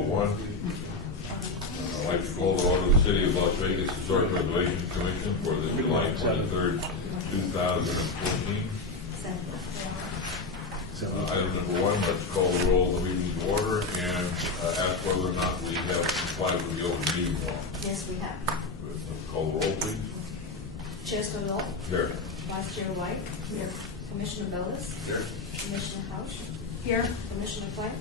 1201. I'd like to call the order of the City of Las Vegas Historic Preservation Commission for the July 23rd, 2014. Item number 1, let's call the roll of the meeting to order and ask whether or not we have complied with the open meeting law. Yes, we have. Let's call the roll, please. Chair Stoll. Here. Vice Chair White. Here. Commissioner Bellis. Here. Commissioner Housh. Here. Commissioner White.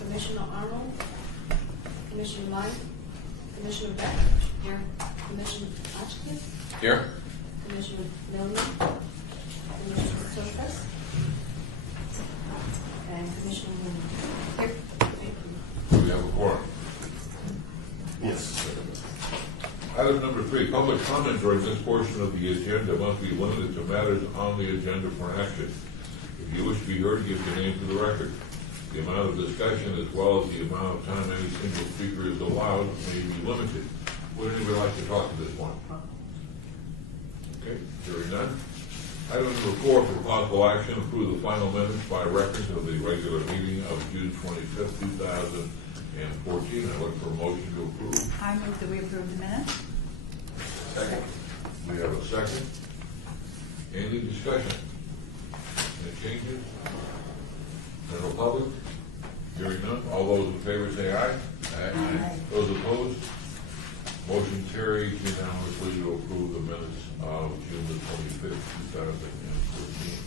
Commissioner Arnold. Commissioner Light. Commissioner Beck. Here. Commissioner Hotchkiss. Here. Commissioner Milner. Commissioner Surface. And Commissioner Moon. Here. Thank you. Do we have a quorum? Yes. Item number 3, public comment during this portion of the agenda must be limited to matters on the agenda for action. If you wish to be heard, give your name to the record. The amount of discussion as well as the amount of time any single speaker is allowed may be limited. Would anybody like to talk at this point? Okay, hearing none. Item number 4, for possible action, approve the final minutes by reference of the regular meeting of June 25th, 2014. I look for a motion to approve. I move that we approve the minutes. Second. We have a second. Any discussion? Any changes? General public? Hearing none. All those in favor say aye. Aye. Those opposed? Motion carries unanimously to approve the minutes of June the 25th, 2014.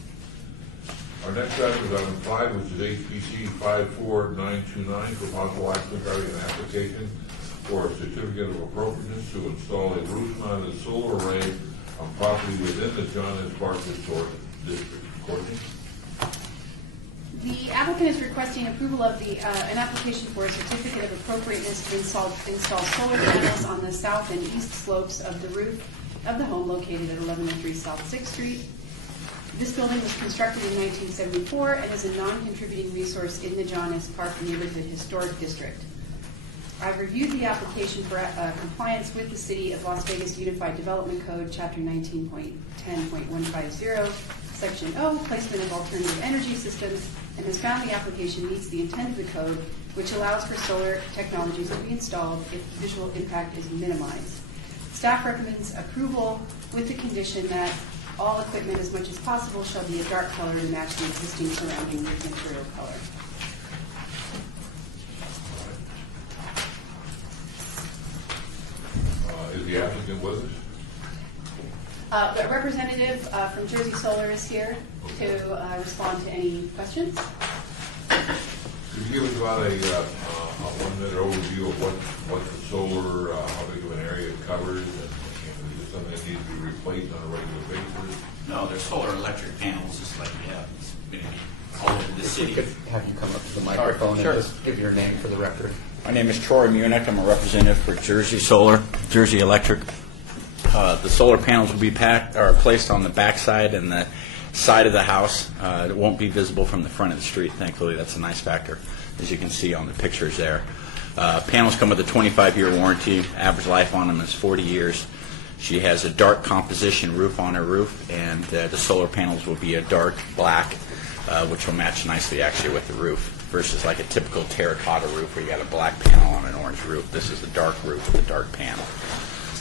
Our next item is item 5, which is HPC 54929 for possible action regarding an application for a certificate of appropriateness to install a roof-mounted solar array on property within the John S. Park Historic District. Courtney? The applicant is requesting approval of an application for a certificate of appropriateness to install solar panels on the south and east slopes of the roof of the home located at 1103 South 6th Street. This building was constructed in 1974 and is a non-contributing resource in the John S. Park Neighborhood Historic District. I've reviewed the application for compliance with the City of Las Vegas Unified Development Code, Chapter 19.10.150, Section O, Placement of Alternative Energy Systems, and has found the application meets the intent of the code, which allows for solar technologies to be installed if visual impact is minimized. Staff recommends approval with the condition that all equipment, as much as possible, shall be a dark color to match the existing surrounding roof material color. Is the applicant with us? A representative from Jersey Solar is here to respond to any questions. Could you give us about a 1-minute overview of what the solar, how big of an area it covers, and is it something that needs to be replaced on a regular basis? No, they're solar electric panels, just like we have all over the If we city. could have you come up to the microphone Sure. and just give your name for the record. My name is Troy Munich. I'm a representative for Jersey Solar, Jersey Electric. The solar panels will be placed on the backside and the side of the house. It won't be visible from the front of the street. Thankfully, that's a nice factor, as you can see on the pictures there. Panels come with a 25-year warranty. Average life on them is 40 years. She has a dark composition roof on her roof, and the solar panels will be a dark black, which will match nicely actually with the roof, versus like a typical terracotta roof where you got a black panel on an orange roof. This is a dark roof with a dark panel.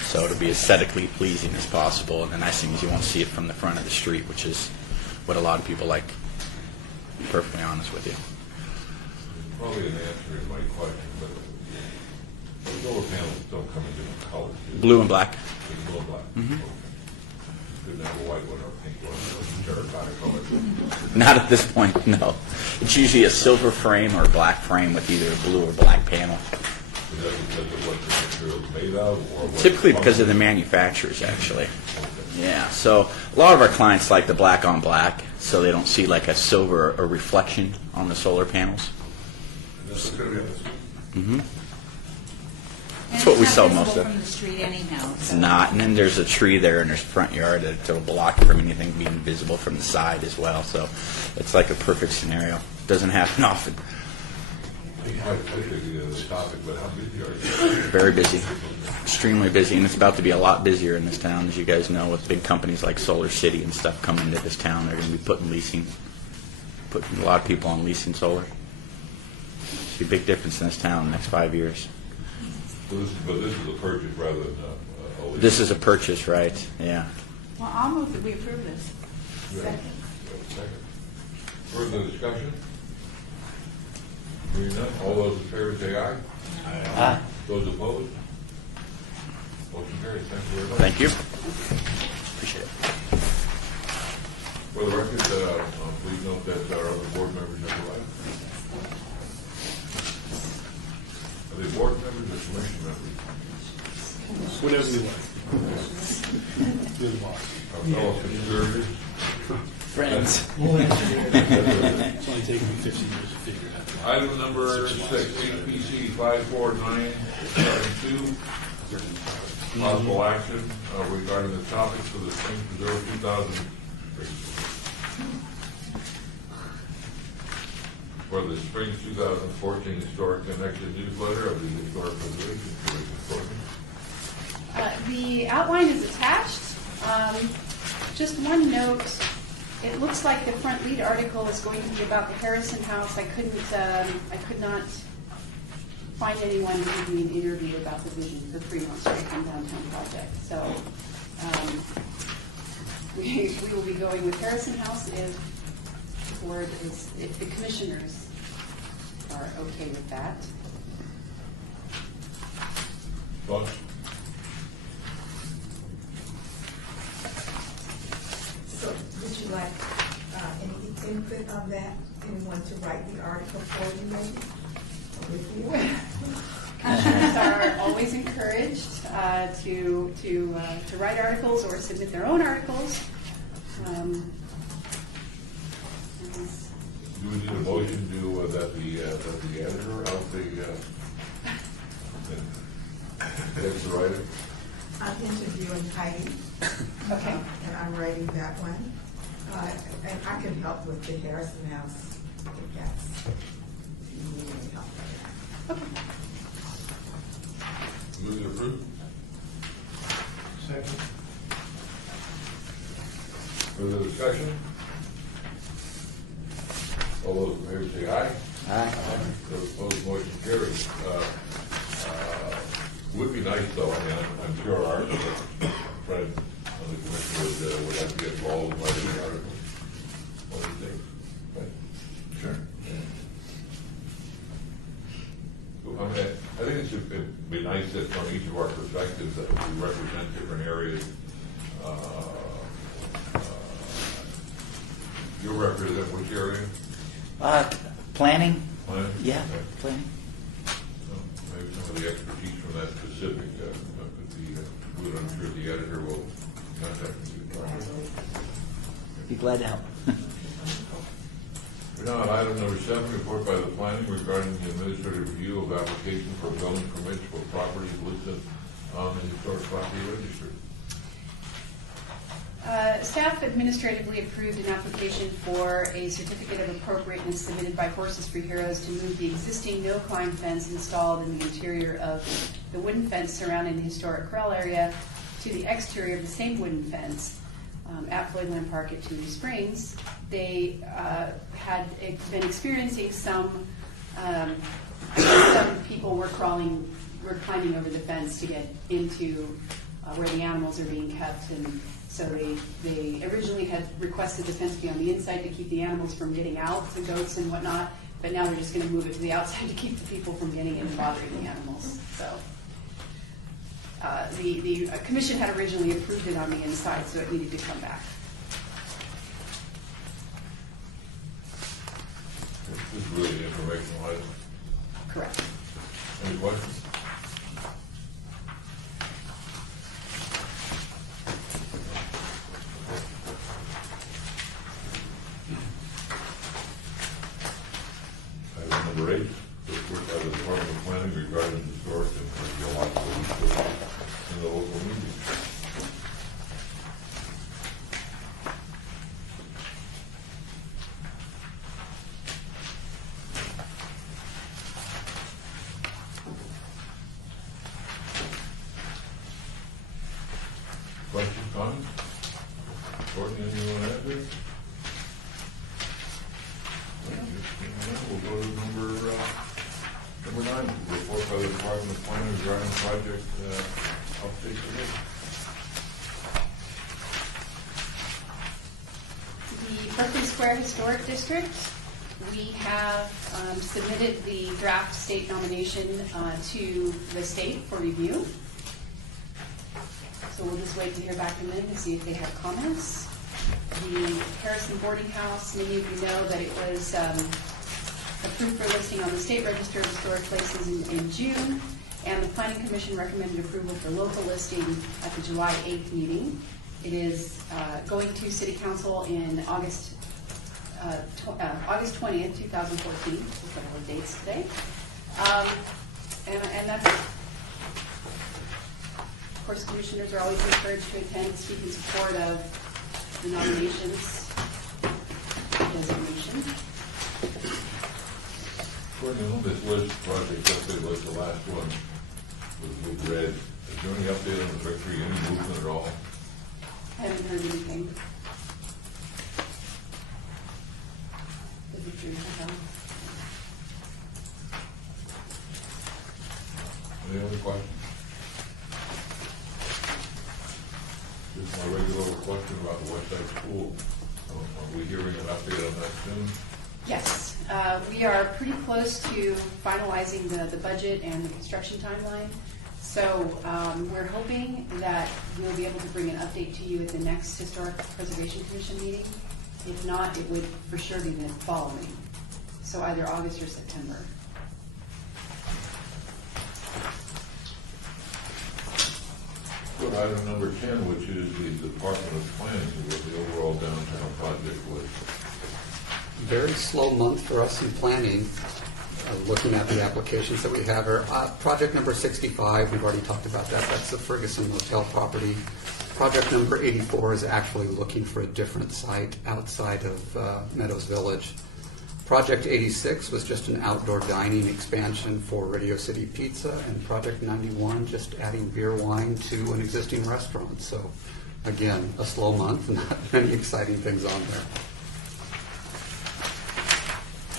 So it'll be aesthetically pleasing as possible, and the nice thing is you won't see it from the front of the street, which is what a lot of people like, to be perfectly honest with you. Probably an answer in my question, but the solar panels don't come in different colors. do they? Blue and black. Blue and black. Mhm. Okay. Couldn't have a white one or a pink one or a terracotta color. Not at this point, no. It's usually a silver frame or a black frame with either a blue or black panel. Is that because of what the material is made of? Or what Typically because of the manufacturers, actually. Yeah, so a lot of our clients like the black on black, so they don't see like a silver or reflection on the solar panels. That's going to be on this. Mm-hmm. And what we it's sell not most visible of. from the street anyhow. It's So. not, and then there's a tree there in their front yard that'll block it from anything being visible from the side as well. So it's like a perfect scenario. Doesn't happen often. I think I figured this topic, but how busy are you? Very busy, extremely busy, and it's about to be a lot busier in this town, as you guys know, with big companies like Solar City and stuff coming into this town. They're going to be putting a lot of people on leasing solar. Be a big difference in this town in the next 5 years. So but this is a purchase rather than a lease. This is a purchase, right? Yeah. Well, I'll move that we approve this. Yeah. Second. Second. Further discussion? Hearing none, all those in favor say aye. Aye. Those opposed? Motion carries. Thank you very much. Thank you. Appreciate it. For the record, please note that our other board members have arrived. Are they board members or commission members? Whatever you like. You're the boss. Our fellow conspirators? Friends. It's only taken me 15 years to figure it out. Item number 6, HPC 54972. Possible action regarding the topics of the Springs Preserve 2003. For the Springs 2014 Historic Connection newsletter of the Historic Preservation Commission. The outline is attached. Just one note, it looks like the front lead article is going to be about the Harrison House. I could not find anyone to give me an interview about the vision for Fremont Street and downtown project. So we will be going with Harrison House if the commissioners are okay with that. Thoughts? So would you like any input on that? Anyone to write the article for you maybe? Or with you? Commissioners are always encouraged to write articles or submit their own articles. Do we need a motion to that the editor of the that's the writer? I'm interviewing Heidi. Okay. And I'm writing that one. And I can help with the Harrison House, if that's, if you need any help with that. Move to approve. Second. Further discussion? All those in favor say aye. Aye. Those opposed, motion carries. Would be nice though, I mean, I'm sure our friend on the commission would like to get involved in writing the article. What do you think? Right? Sure. So, I mean, I think it should be nice that from each of our perspectives that we represent different areas. You represent which area? Planning? Planning? Yeah, Okay. planning. Well, maybe some of the expertise from that specific could be, I'm sure the editor will contact you. Be glad to help. We're now at item number 7, report by the planning regarding the administrative review of application for building permits for properties listed on the historic property register. Staff administratively approved an application for a certificate of appropriateness submitted by Horses for Heroes to move the existing no-climb fence installed in the interior of the wooden fence surrounding the historic corral area to the exterior of the same wooden fence at Floydland Park at Tuolumne Springs. They had been experiencing some people were climbing over the fence to get into where the animals are being kept, and so they originally had requested the fence be on the inside to keep the animals from getting out, the goats and whatnot, but now they're just going to move it to the outside to keep the people from getting in and bothering the animals. So the commission had originally approved it on the inside, so it needed to come back. This is really an informational item. Correct. Any questions? Item number 8, report by the Department of Planning regarding historic and archaeological resources in the local media. Questions, comments? Courtney, anything you want to add there? We'll go to number Number 9, report by the Department of Planning regarding project update today. The Berkeley Square Historic District, we have submitted the draft state nomination to the state for review. So we'll just wait to hear back from them to see if they have comments. The Harrison Boarding House, many of you know that it was approved for listing on the State Register of Historic Places in June, and the Planning Commission recommended approval for local listing at the July 8th meeting. It is going to City Council in August 20th, 2014. A couple of dates today. And that's, of course, commissioners are always encouraged to attend and speak in support of the nominations, designation. Courtney, on this list, project update was the last one with red. Is there any update on the victory, any movement at all? I haven't heard anything. The victory hotel. Any other questions? Just my regular question about the West Side School. Are we hearing an update on that soon? Yes, we are pretty close to finalizing the budget and the construction timeline. So we're hoping that we'll be able to bring an update to you at the next Historic Preservation Commission meeting. If not, it would for sure be the following. So either August or September. Good, item number 10, which is the Department of Planning, what the overall downtown project was. Very slow month for us in planning. Looking at the applications that we have, project number 65, we've already talked about that. That's the Ferguson Hotel property. Project number 84 is actually looking for a different site outside of Meadows Village. Project 86 was just an outdoor dining expansion for Radio City Pizza, and Project 91 just adding beer wine to an existing restaurant. So again, a slow month, not many exciting things on there.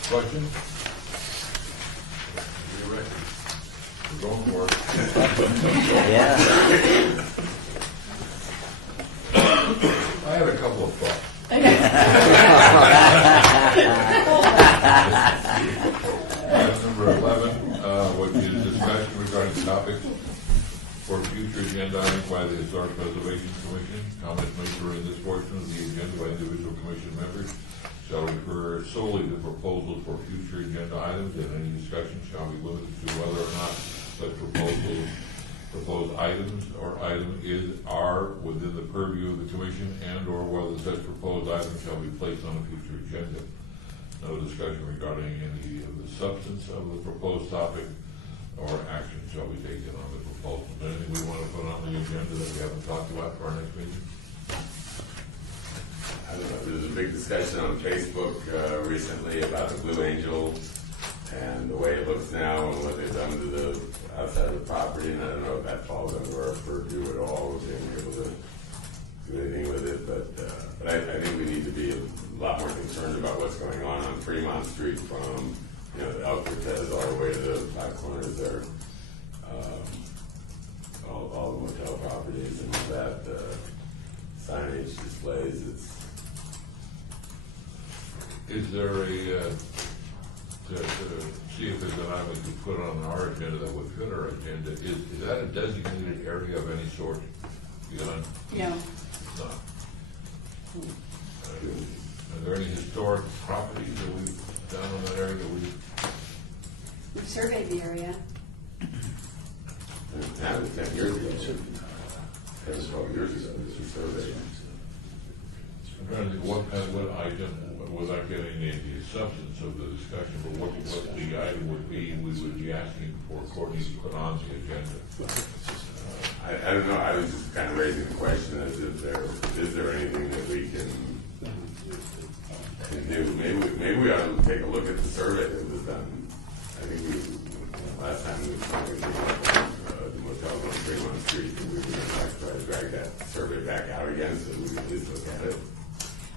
Questions? You're ready. We're going for it. Yeah. I have a couple of thoughts. Item number 11, which is discussion regarding topics for future agenda items by the Historic Preservation Commission. Comments made during this portion of the agenda by individual commission members shall refer solely to proposals for future agenda items, and any discussion shall be limited to whether or not such proposed items or are within the purview of the commission, and or whether such proposed items shall be placed on a future agenda. No discussion regarding any of the substance of the proposed topic or action shall be taken on the proposal. Anything we want to put on the agenda that we haven't talked about for our next meeting? I don't know, there was a big discussion on Facebook recently about the Blue Angel and the way it looks now and what they've done to the outside of the property, and I don't know if that falls under our purview at all, with being able to do anything with it, but I think we need to be a lot more concerned about what's going on Fremont Street from, the El Cortez all the way to the Five Corners there. All the motel properties and all that signage displays, Is there to see if there's an item we could put on our agenda that would fit our agenda, is that a designated area of any sort? Beyond? No. No. Are there any historic properties that we've done in that area that We've surveyed the area. that was 10 years ago. 10 or 12 years ago, this was surveyed. I'm trying to think what item, without getting into the substance of the discussion, but what the item would be, we would be asking for Courtney to put on the agenda. I don't know, I was just kind of raising the question as if is there anything that we can do? Maybe we ought to take a look at the survey that was done. I think last time we were the motel on Fremont Street, and we were going to try to drag that survey back out again so we can at least look at it.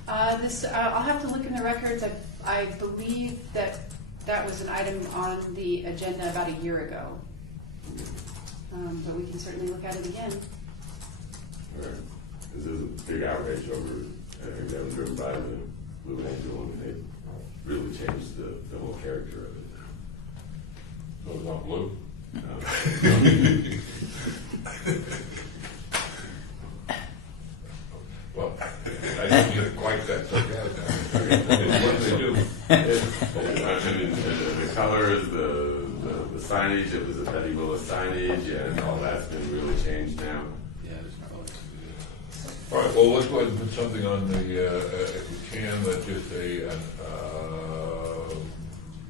I'll have to look in the records. I believe that that was an item on the agenda about a year ago. But we can certainly look at it again. Right. This is a big outrage over, I think that was driven by the Blue Angel, and they really changed the whole character of it. So it's not blue? Well, I didn't get quite that sarcastic. It's what they do. I mean, the colors, the signage, it was a Betty Willis signage, and all that's been really changed now. Yeah, there's colors. All right, well, let's go ahead and put something on the, if we can, that's just a,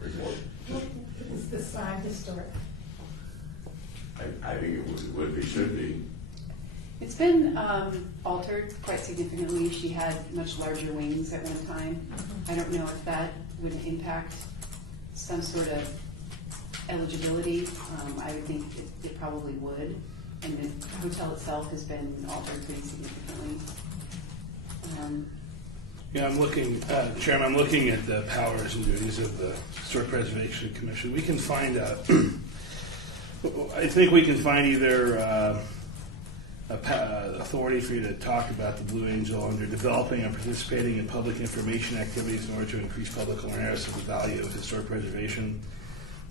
report. Is the sign historic? I think it would be, should be. It's been altered quite significantly. She had much larger wings at one time. I don't know if that would impact some sort of eligibility. I would think it probably would. And the hotel itself has been altered pretty significantly. Yeah, I'm looking, Chairman, I'm looking at the powers and duties of the Historic Preservation Commission. We can find I think we can find either authority for you to talk about the Blue Angel under developing and participating in public information activities in order to increase public awareness of the value of historic preservation,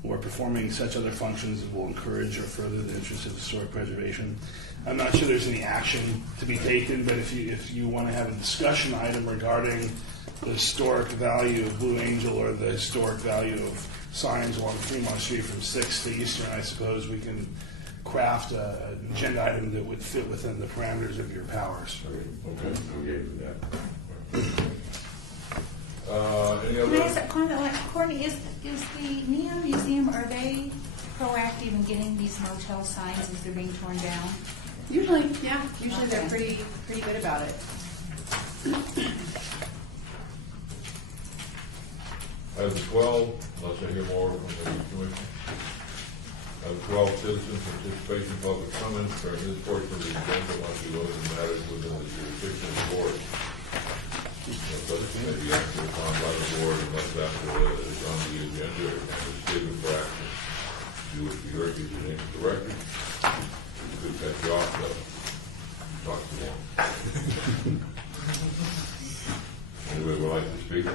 or performing such other functions that will encourage or further the interests of historic preservation. I'm not sure there's any action to be taken, but if you want to have a discussion item regarding the historic value of Blue Angel or the historic value of signs along Fremont Street from 6th to Eastern, I suppose we can craft an agenda item that would fit within the parameters of your powers. Okay, I'm good with that. Any Can I ask other? a comment? Like, Courtney, is the Neon Museum, are they proactive in getting these motel signs as they're being torn down? Usually, yeah. Usually Okay. they're pretty good about it. Item 12, unless I hear more from the commission. Item 12, citizen participation, public comments during this portion of the agenda must be limited to matters within the jurisdiction of the board. No such committee action upon by the board unless after it is on the agenda and is stated for action. If you wish to be heard, give your name to the record. We could cut you off, but talk too long. Anybody would like to speak?